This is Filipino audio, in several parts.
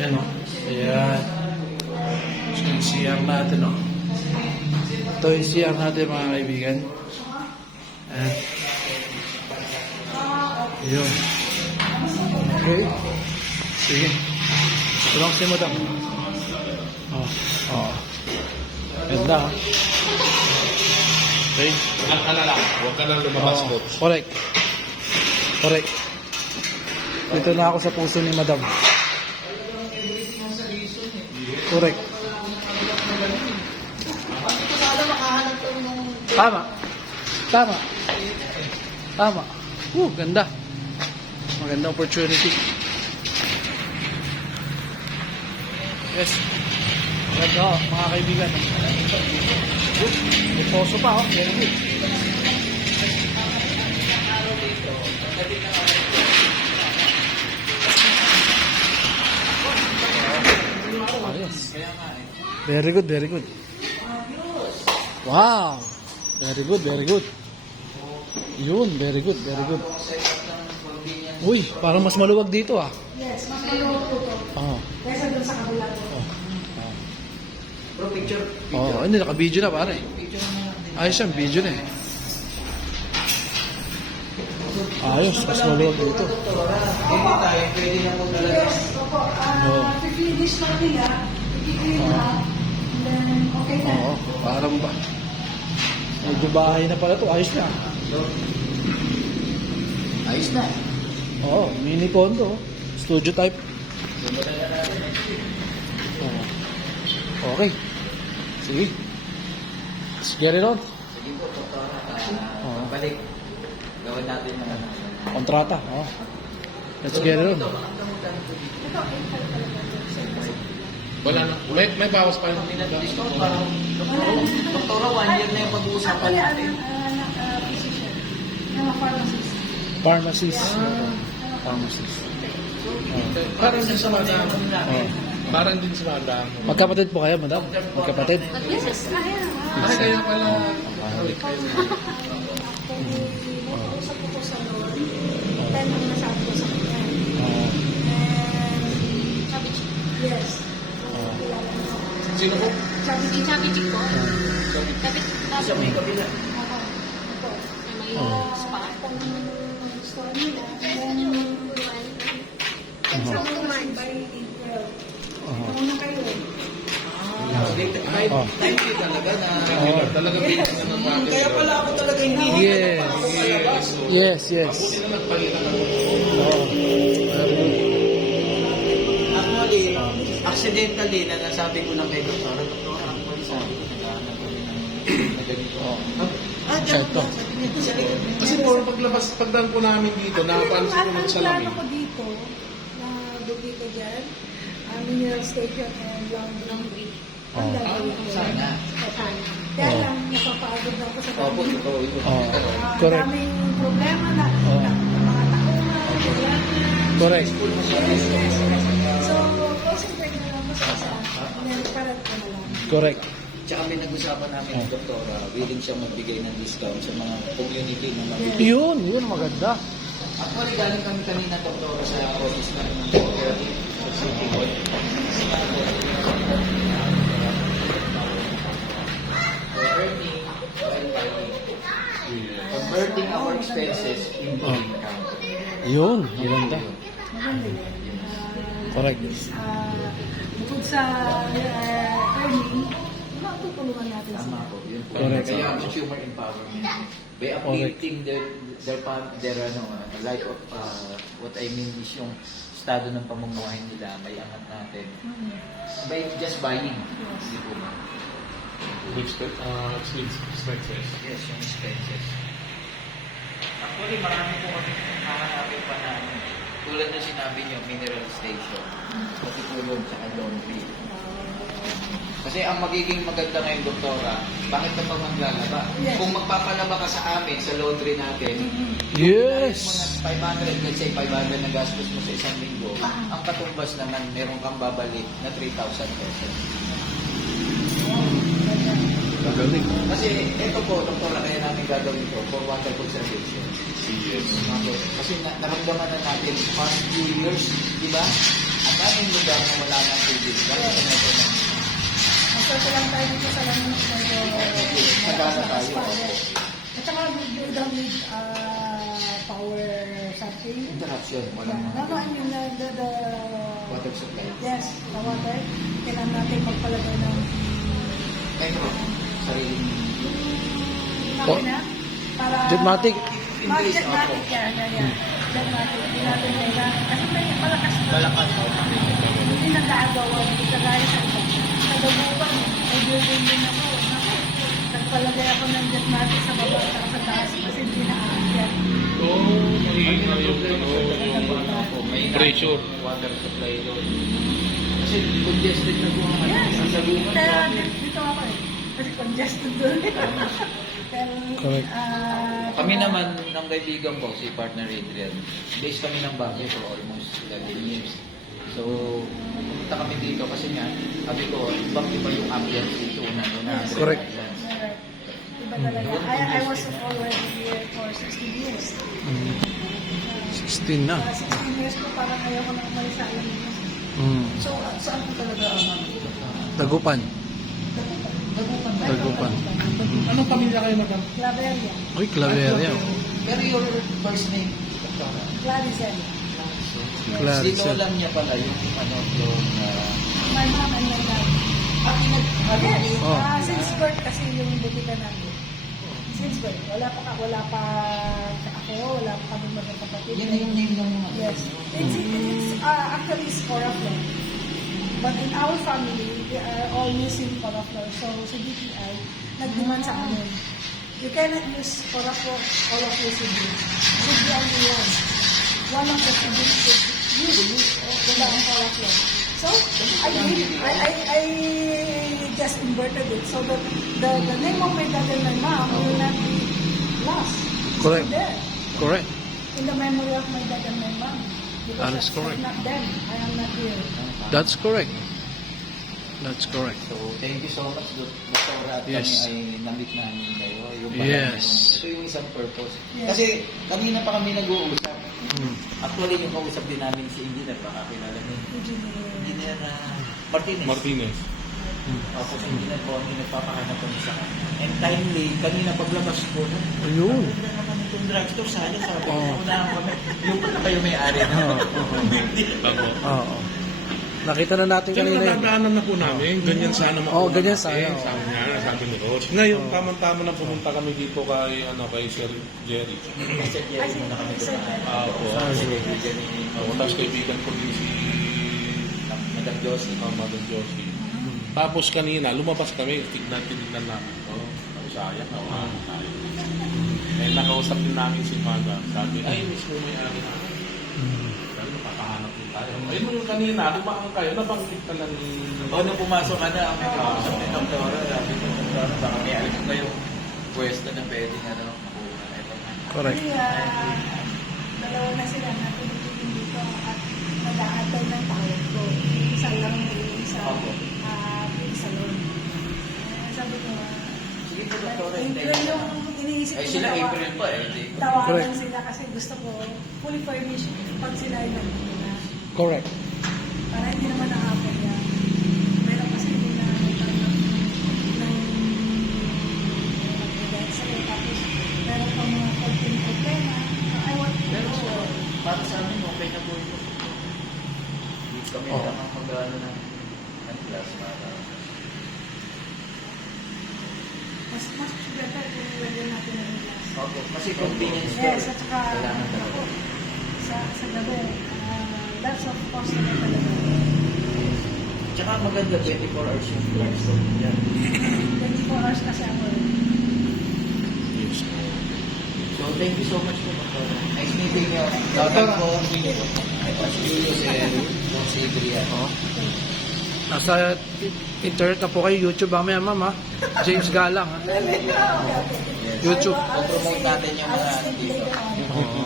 Yan o. Ayan. So yung CR natin o. Ito yung CR natin mga kaibigan. Ayan. Ayun. Okay. Sige. Tulong si madam. Oh. Oh. Ganda ha. Okay. Lang ka na lang. Huwag ka nang lumabas, Oh. coach. Correct. Correct. Dito na ako sa puso ni madam. Correct. Tama. Tama. Tama. Ganda. Maganda opportunity. Yes. Ganda oh, mga kaibigan. May poso pa oh. Very good. Yes. Very good, very good. Wow. Very good, very good. Yun, very good, very good. Uy, parang mas maluwag dito ah. Yes, mas maluwag po ito. Oo. Kaysa dun sa kabila po. Bro, picture. Oo, hindi, naka-video na pare. Ayos yan, video na eh. Ayos, mas maluwag dito. Hindi tayo, pwede na po talaga. Yes, opo. Finish lang nila. I-clean up. And then, okay na. Oo, parang ba. Medyo bahay na pala to, ayos na. Ayos na. Oo, mini condo. Studio type. Oo. Okay. Sige. Let's get it on. Sige po, doktora. Oo. Balik. Gawin natin na ano. Kontrata. Oo. Let's get it on. Wala na. May bawas pa rin. Discount parang, doktora, 1 year na yung pag-uusapan Actually, natin. physician. Mga pharmacist. Pharmacist. Pharmacist. Parang din sa madam. Oo. Parang din sa madam. Magkapatid po kayo, madam? Magkapatid? Yes, yes. Ayan. Ay, kaya pala. Usap ko po sa Lord. Then, ang nasabi ko sa kanya. Oo. And, sabi, yes. Sino po? Sabi, Chick po. Kapit Sa may kabila. ako. Ito. may spa. Kung store nila, then, Oo. by April. Oo. Muna kayo. Oh. Time ko talaga na. Oo. Talaga bilis na ng bagay. Kaya pala ako talaga hindi. Yes. Yes, yes. Mabuti na nagpalitan ako. Oo. Very good. Actually, accidentally na nasabi ko na kay doktora, doktora, actually sabi ko, naghahanap ko rin ng ganito. Ito. Kasi po, pagdaan po namin dito, napansin ko Ang sa plano lamin. ko dito, na dito dyan, mineral station and laundry. Ang Oh. gagawin ko. Sana. Kaya Oh. lang, napapagod na ako sa Opo, dami. totoo yun. Oo. Correct. Daming problema na, Oh. na mga tauhan, problema. Correct. Yes, yes, yes. So, concentrate na lang ako sa isa. And then, parang ko na lang. Correct. Tsaka may nag-usapan namin ng doktora, willing siya magbigay ng discount sa mga community na mag- Yun maganda. Actually, galing kami kanina, doktora, sa office na ng doktora. Converting our expenses into income. Yun, maganda. Maganda yun. Correct. Bukod sa earning, matutulungan natin Tama sila. po, yun po. Correct. Kaya consumer empowerment. By uplifting their life of, what I mean is yung estado ng pamumuhay nila, may angat natin. By just buying. Hindi po ba? Expenses. Yes, yung expenses. Actually, marami po kami nakahanapin pa na tulad na sinabi niyo, mineral station, matutulong sa laundry. Kasi ang magiging maganda ngayon, doktora, bakit ka pa maglalaba? Yes. Kung magpapalaba ka sa amin, sa laundry natin, Yes. mga 500, let's say 500 na gastos mo sa isang linggo, ang katumbas naman, meron kang babalik na 3,000 pesos. Magaling. Kasi ito po, doktora, kaya namin gagawin ito for water conservation. Yes. Kasi naramdaman na natin past few years, di ba? Ang daming lugar na wala ng tubig. Bakit na ito na? Maswerte lang tayo dito sa Laguna medyo Magana tayo. At saka you don't need power something. Interaction. Walang No, I mean the water supply. yes, the water. Kailangan natin magpalagay ng Metro. Sariling makina para Jetmatic. Jetmatic yan. Jetmatic. Hindi natin kailangan. Kasi may malakas. Hindi nag-aagawa. Hindi kagaya sa iba. Sa Dagupan, may building din ako. Naku, nagpalagay ako ng Jetmatic sa baba at sa taas kasi hindi na-aagyan. may Pressure. water supply doon. Kasi congested na po ang Yes. ang saguman. Kaya dito ako eh. Kasi congested doon. Pero, Correct. Kami naman, ng kaibigan ko, si partner Adrian, days kami ng Baguio for almost 11 years. So, pumunta kami dito kasi nga, sabi ko, ibang-iba yung ambience dito na Yes. Correct. Iba talaga. I was already here for 16 years. 16 na. Para 16 years ko, parang ayoko na umalis sa alam niyo. So, saan po talaga ang Dagupan. Dagupan. Anong pamilya kayo, madam? Claveria. Uy, Claveria. Pero your first name? Claricel. Claricel. Dito lang niya pala yung yung My mom and my dad. Yes. Yes. Oh. Since birth kasi yung butikan namin. Since birth. Wala pa ako, wala pa kami magkakapatid. Yan na yung name ng mga. Yes. It's actually it's Coraflor. But in our family, we are all using Coraflor. So, sa DTI, nag-demand sa amin. You cannot use Coraflor, all of your siblings. Should be only one. One of the siblings should use ang Coraflor. So, I just inverted it so that the name of my dad and my mom will not be lost. Correct. It's there. Correct. In the memory of my dad and my mom. Because That is correct. if not them, I am not here. That's correct. That's correct. So, thank you so much, Dr. At Yes. kami ay namit namin kayo. Yung Yes. Ito yung isang purpose. Yes. Kasi kanina pa kami nag-uusap. Mm. Actually, yung kausap din namin si Engineer, baka kilala niyo. Engineer Martinez. Martinez. Ako sa Engineer po, hindi nagpapahanap kami sa kanya. And timely, kanina paglabas ko, Ayun. wala naman itong drugstore, sayang sabi ko, Oo. unahan kami. Yung pala kayo may-ari na. Oo. Nakita na natin Pero kanina yun. nadadaanan na po namin, ganyan sana Oo, ganyan sana, oo. Sabi niya, sabi ni Coach. Ngayon, tamang-tama na pumunta kami dito kay Sir Jerry. Kasi Jerry muna kami doon. Opo. Kasi kaibigan ni Tapos kaibigan ko din si Madam Josie. Madam Josie. Tapos kanina, lumabas kami, tinignan namin. Oh, sayang na tayo. Eh, nakausap din namin si Madam. Sabi, ay, mismo may-ari na. Sabi, makapahanap din tayo. Ayun mo yung kanina, lumaan kayo, nabanggit na lang ni... Nung pumasok ka na, may kausap ni Dr. Sabi ko, Dr. baka may alam ko kayong pwesto na pwedeng makuha. Ito na. Correct. Dalawa na sila na tumitingin dito at nag-aantay ng tawag ko. Isa lang yung sa salon. Sabi ko, Sige po, Dr. April yung iniisip Ay, ko sila na April pa eh. Hindi. tawagan Correct. sila kasi gusto ko fully furnished pag sila ay nandito na. Correct. Para hindi naman nakapag yan. Meron kasi hindi na nagtanong ng mag-event tapos meron pang mga konting problema. I want to Pero know. para sa amin, okay na po ito. Hindi kami Oo. lang ang mag-ano ng class para. Mas better kung lagyan natin ng glass. Okay. Kasi convenience store. Yes, at saka Kailangan talaga. sa gabi, lots of customer talaga. Tsaka maganda 24 hours yung glass store. Yan. 24 hours kasi ako. So, thank you so much po, Dr. Nice meeting you. Shoutout po. Julius and Boss Adri ako. Nasa internet na po kayo, YouTube mamaya, ma'am, ha? James Galang, ha? Yes. YouTube. I-promote natin yung mga dito. Oo.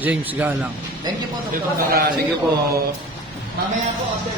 James Galang. Thank you po, Dr. Sige po. Mamaya po, after